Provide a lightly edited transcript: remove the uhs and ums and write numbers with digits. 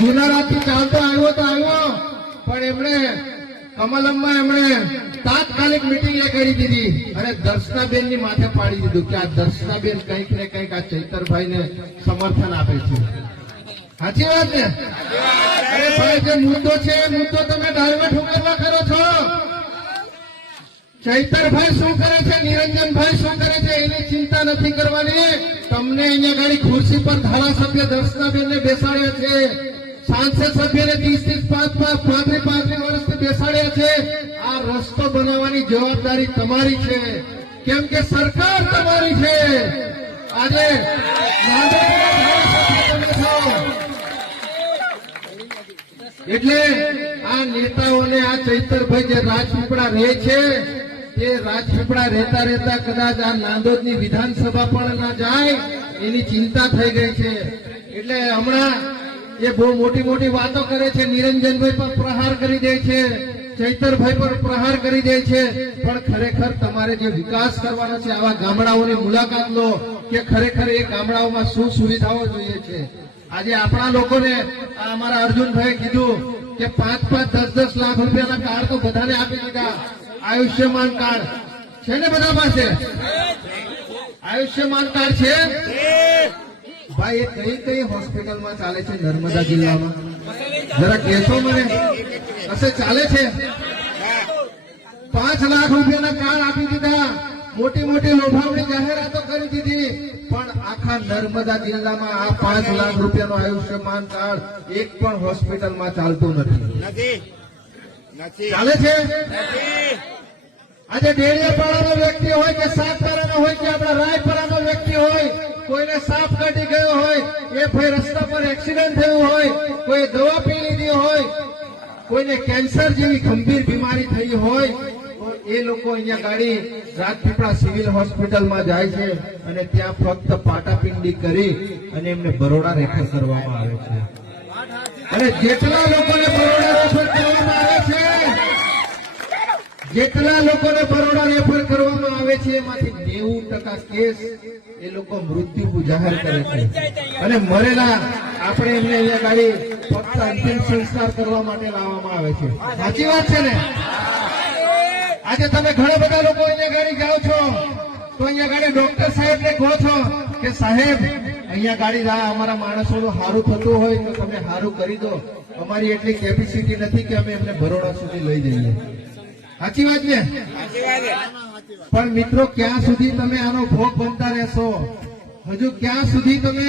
જુનારાથી ચાલતો આવ્યો તો આવ્યો, પણ એમણે કમલમમાં એમણે તાત્કાલિક મિટિંગ એ કરી દીધી અને દર્શનાબેન ની માથે પાડી દીધું કે આ દર્શનાબેન કંઈક ને કંઈક આ ચૈતરભાઈ ને સમર્થન આપે છે. સાચી વાત ને? અરે ભાઈ, જે મુદ્દો છે એ મુદ્દો તમે ડાયવર્ટ ઉકેલવા કરો છો. ચૈતરભાઈ શું કરે છે, નિરંજનભાઈ શું કરે છે એની ચિંતા નથી કરવાની. તમને અહીંયા ગાડી ખુરશી પર ધારાસભ્ય દર્શનાબેન ને બેસાડ્યા છે, સાંસદ સભ્યને 30-35 વર્ષથી બેસાડ્યા છે. આ રસ્તો બનાવવાની જવાબદારી તમારી છે, કેમ કે સરકાર તમારી છે. આજે એટલે આ નેતાઓને આ ચૈતરભાઈ જે રાજપીપળા રહે છે તે રાજપીપળા રહેતા રહેતા કદાચ આ નાંદોદની વિધાનસભા પણ ના જાય એની ચિંતા થઈ ગઈ છે. એટલે હમણાં એ બહુ મોટી મોટી વાતો કરે છે. નિરંજનભાઈ પર પ્રહાર કરી દે છે, ચૈતરભાઈ પર પ્રહાર કરી દે છે, પણ ખરેખર તમારે જે વિકાસ કરવાનો છે આવા ગામડાઓની મુલાકાત લો કે ખરેખર એ ગામડાઓમાં શું સુવિધાઓ જોઈએ છે. આજે આપણા લોકોને અમારા અર્જુનભાઈએ કીધું કે 5-10 લાખ રૂપિયાના કાર્ડ તો બધાને આપી દીધા. આયુષ્યમાન કાર્ડ છે ને બધા પાસે? આયુષ્યમાન કાર્ડ છે ભાઈ? એ કઈ કઈ હોસ્પિટલમાં ચાલે છે નર્મદા જિલ્લામાં? જરા કહેશો મને, કશે ચાલે છે? 5 લાખ રૂપિયાના કાર્ડ આપી દીધા, મોટી મોટી લોભામણી જાહેરાતો કરી દીધી, પણ આખા નર્મદા જિલ્લામાં આ 5 લાખ રૂપિયાનું આયુષ્યમાન કાર્ડ એક પણ હોસ્પિટલમાં ચાલતું નથી. ચાલે છે? આજે ડેડિયાપાડાનો વ્યક્તિ હોય કે સાતપાડાનો હોય કે આપણા રાયપરાનો વ્યક્તિ હોય, કોઈને સાપ કાઢી ગયો હોય, એ ભાઈ રસ્તા પર એક્સિડન્ટ થયું હોય, કોઈ દવા પી લીધી હોય, કોઈને કેન્સર જેવી ગંભીર બીમારી થઈ હોય, તો એ લોકો અહીંયા ગાડી રાજપીપળા સિવિલ હોસ્પિટલમાં જાય છે અને ત્યાં ફક્ત પાટાપિંડી કરી અને એમને બરોડા રેફર કરવામાં આવે છે. અને જેટલા લોકોને બરોડા રેફર કરવામાં આવે છે, જેટલા લોકોને બરોડા રેફર કરવામાં આવે છે એમાંથી 90% કેસ એ લોકો મૃત્યુ જાહેર કરે છે. અને મરેલા આપણે એમને અહીંયા ગાડી ફક્ત અંતિમ સંસ્કાર કરવા માટે લાવવામાં આવે છે. સાચી વાત છે ને? આજે તમે ઘણા બધા લોકો અહીંયા ગાડી જાઓ છો તો અહીંયા ગાડી ડોક્ટર સાહેબને કહો છો કે સાહેબ અહીંયા ગાડી અમારા માણસોનું સારું થતું હોય તો તમે સારું કરી દો, અમારી એટલી કેપેસિટી નથી કે અમે એમને બરોડા સુધી લઈ જઈએ. સાચી વાત ને? પણ મિત્રો, ક્યાં સુધી તમે આનો ભોગ બનતા રહેશો? હજુ ક્યાં સુધી તમે